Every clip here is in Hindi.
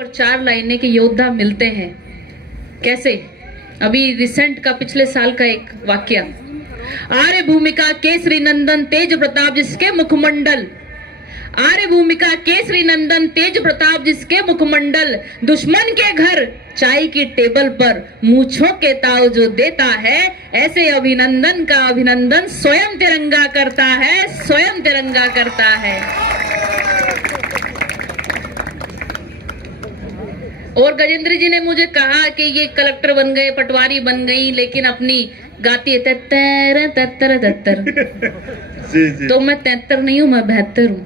और 4 लाइनें के योद्धा मिलते हैं। कैसे? अभी रिसेंट का पिछले साल का एक वाक्य, आर्य भूमिका केसरी नंदन तेज प्रताप जिसके मुखमंडल, आर्य भूमिका केसरी नंदन तेज प्रताप जिसके मुखमंडल, दुश्मन के घर चाय की टेबल पर मूंछों के ताव जो देता है, ऐसे अभिनंदन का अभिनंदन स्वयं तिरंगा करता है, स्वयं तिरंगा करता है। और गजेंद्र जी ने मुझे कहा कि ये कलेक्टर बन गए, पटवारी बन गई, लेकिन अपनी गाती है तत्तर तत्तर तत्तर। जी। तो मैं 73 नहीं हूँ, मैं 72 हूँ।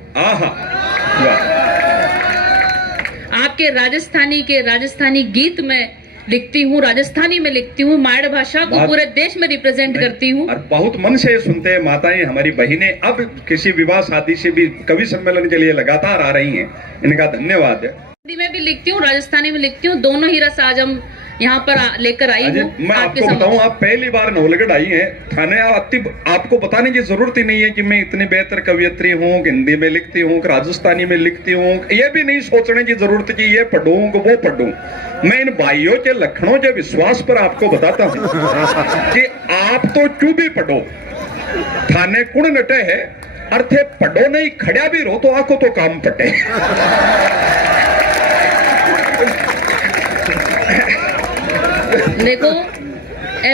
आपके राजस्थानी गीत में लिखती हूँ, राजस्थानी में लिखती हूँ, माड़ भाषा को पूरे देश में रिप्रेजेंट करती हूँ। और बहुत मन से सुनते हैं माताएं, हमारी बहिनें अब किसी विवाह शादी से भी कवि सम्मेलन के लिए लगातार आ रही हैं, इनका धन्यवाद है। हिंदी में भी लिखती हूँ, राजस्थानी में लिखती हूँ, दोनों ही रस आज हम यहाँ पर लेकर आई हूँ। मैं आपको बताऊं, आप पहली बार नवलगढ़ आई हैं थाने। आपको बताने की जरूरत ही नहीं है कि मैं इतनी बेहतर कवियत्री हूँ, हिंदी में लिखती हूँ, राजस्थानी में लिखती हूँ। ये भी नहीं सोचने की जरूरत कि ये पढ़ूं वो पढ़ूं। मैं इन भाइयों के लक्षणों के विश्वास पर आपको बताता हूँ कि आप तो क्यों भी पढ़ो, थाने कुण नटे है, अर्थे पढ़ो नहीं, खड़ा भी रहो तो आंखों तो काम पटे। देखो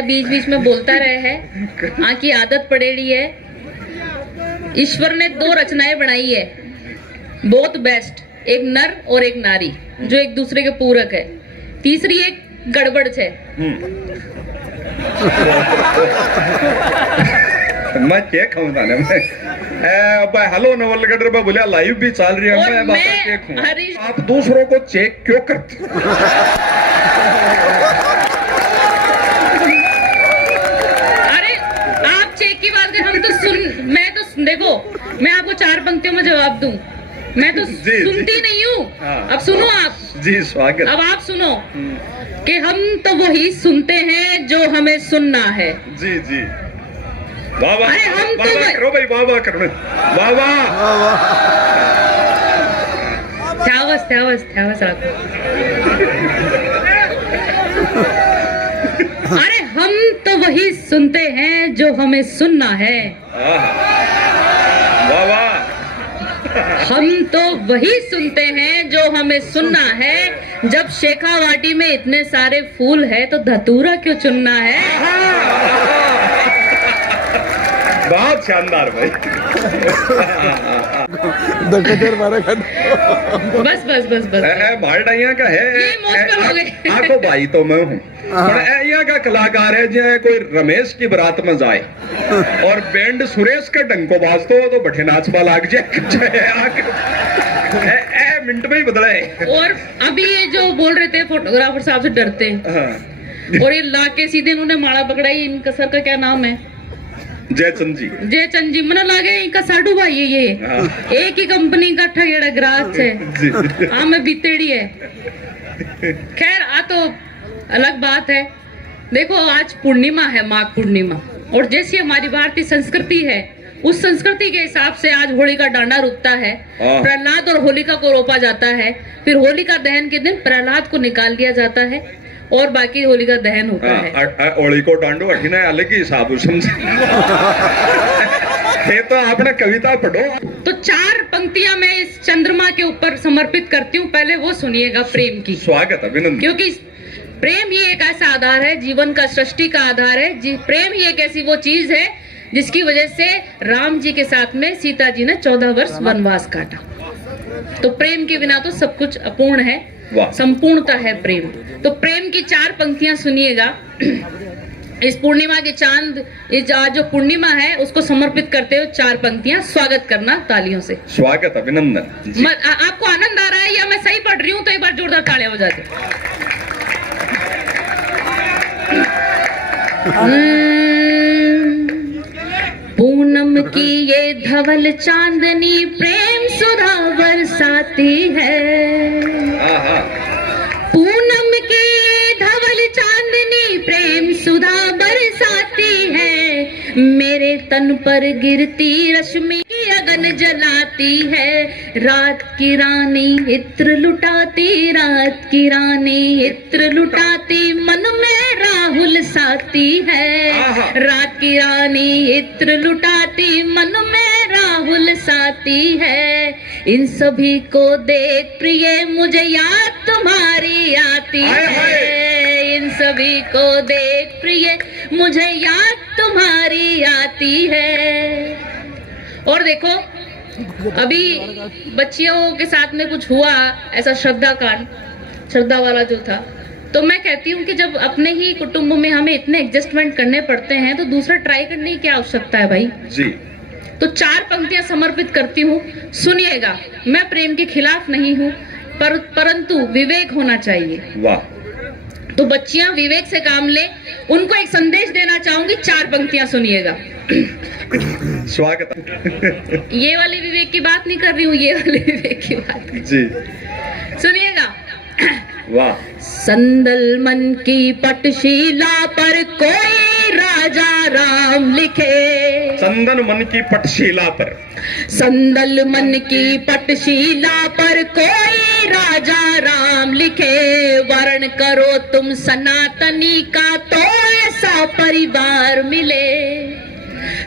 बीच बीच में बोलता रहे है, की आदत पड़ेड़ी है। ईश्वर ने 2 रचनाएं बनाई है, बहुत बेस्ट, एक नर और एक नारी, जो एक दूसरे के पूरक है। तीसरी एक गड़बड़ है। मैं क्या कहूँ था मैं हेलो नवलगढ़ में बोलिया लाइव भी चल रही है। मैं आप दूसरों को चेक क्यों करते? अरे आप चेक की बात कर, हम तो मैं तो देखो, मैं आपको 4 पंक्तियों में जवाब दूं, मैं तो सुनती नहीं हूँ। अब सुनो आप जी, स्वागत। अब आप सुनो कि हम तो वही सुनते हैं जो हमें सुनना है। जी जी, वाह वाह, वाह करो भाई, वाह वाह करो, वाह वाह। त्यावस रखो। अरे हम तो वही सुनते हैं जो हमें सुनना है। वाह वाह। हम तो वही सुनते हैं जो हमें सुनना है। जब शेखावाटी में इतने सारे फूल है तो धतूरा क्यों चुनना है? बहुत शानदार भाई। बस भाड़िया का है, ये इमोशनल हो गए। आपको भाई तो मैं हूँ, यहाँ का कलाकार है जो कोई रमेश की बारात में जाए और बैंड सुरेश का डंको बाजतो हो तो बठे नाचवा लाग जाए, मिनट में ही बदले। और अभी ये जो बोल रहे थे फोटोग्राफर साहब से डरते हैं, और ये लाके सीधे इन्होंने माला पकड़ाई। इनका सर का क्या नाम है? जयचंद जी। मन लागे इनका साडू भाई है ये। एक ही कंपनी का ठगेड़ा ग्राहक है। हाँ मैं बीतेड़ी है। खैर आ तो अलग बात है। देखो आज पूर्णिमा है, माघ पूर्णिमा, और जैसी हमारी भारतीय संस्कृति है उस संस्कृति के हिसाब से आज होली का डांडा रुकता है। प्रहलाद और होलिका को रोपा जाता है, फिर होलिका दहन के दिन प्रहलाद को निकाल दिया जाता है और बाकी होली का दहन होता है। होली को डांडो अठिना अलग ही हिसाब समझे। तो आपने कविता पढ़ो। तो 4 पंक्तियां मैं इस चंद्रमा के ऊपर समर्पित करती हूँ। पहले वो सुनिएगा प्रेम की। स्वागत, अभिनंदन। क्योंकि प्रेम ही एक ऐसा आधार है, जीवन का, सृष्टि का आधार है। प्रेम ही एक ऐसी वो चीज है जिसकी वजह से राम जी के साथ में सीता जी ने 14 वर्ष वनवास काटा। तो प्रेम के बिना तो सब कुछ अपूर्ण है, संपूर्णता है प्रेम। तो प्रेम की 4 पंक्तियां सुनिएगा। इस पूर्णिमा के चांद, इस आज जो पूर्णिमा है उसको समर्पित करते हुए 4 पंक्तियां स्वागत करना तालियों से। स्वागत, अभिनंदन। आपको आनंद आ रहा है या मैं सही पढ़ रही हूँ? तो एक बार जोरदार तालियां हो जाती। पूनम की ये धवल चांदनी प्रेम सुधा बरसाती है। पूनम की ये धवल चांदनी प्रेम सुधा बरसाती है। मेरे तन पर गिरती रश्मि की आंगन जलाती है। रात की रानी इत्र लुटाती, रात की रानी इत्र लुटाती, मन में राहुल साती है। आहा। रात की रानी इत्र लुटाती, मन में राहुल साती है। इन सभी को देख प्रिय मुझे याद तुम्हारी आती हाय, हाय। है। इन सभी को देख प्रिय मुझे याद तुम्हारी आती है। और देखो अभी बच्चियों के साथ में कुछ हुआ ऐसा, श्रद्धा वाला जो था, तो मैं कहती हूँ कि जब अपने ही कुटुंब में हमें इतने एडजस्टमेंट करने पड़ते हैं तो दूसरा ट्राई करने की क्या आवश्यकता है भाई। जी। तो 4 पंक्तियां समर्पित करती हूँ, सुनिएगा। मैं प्रेम के खिलाफ नहीं हूँ, परंतु विवेक होना चाहिए। वाह। तो बच्चियां विवेक से काम ले, उनको एक संदेश देना चाहूंगी। 4 पंक्तियां सुनिएगा। स्वागत। ये वाले विवेक की बात नहीं कर रही हूँ, ये वाले विवेक की बात जी। सुनिएगा। वाह। संदल मन की पटशिला पर कोई राजा राम लिखे। चंदन मन की पटशिला पर, संदल मन की पटशिला पर कोई राजा राम लिखे। वर्ण करो तुम सनातनी का तो ऐसा परिवार मिले।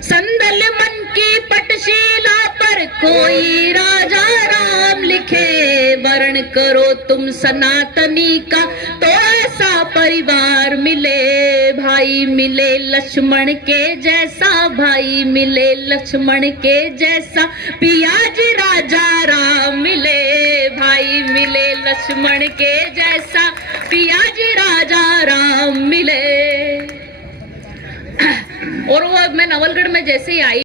संदल मन की पटशिला पर कोई राजा राम लिखे। वर्ण करो तुम सनातनी का तो ऐसा परिवार मिले। भाई मिले लक्ष्मण के जैसा, भाई मिले लक्ष्मण के जैसा, पियाजी राजा राम मिले। भाई मिले लक्ष्मण के जैसा, पियाजी राजा राम मिले। और वो मैं नवलगढ़ में जैसे ही आई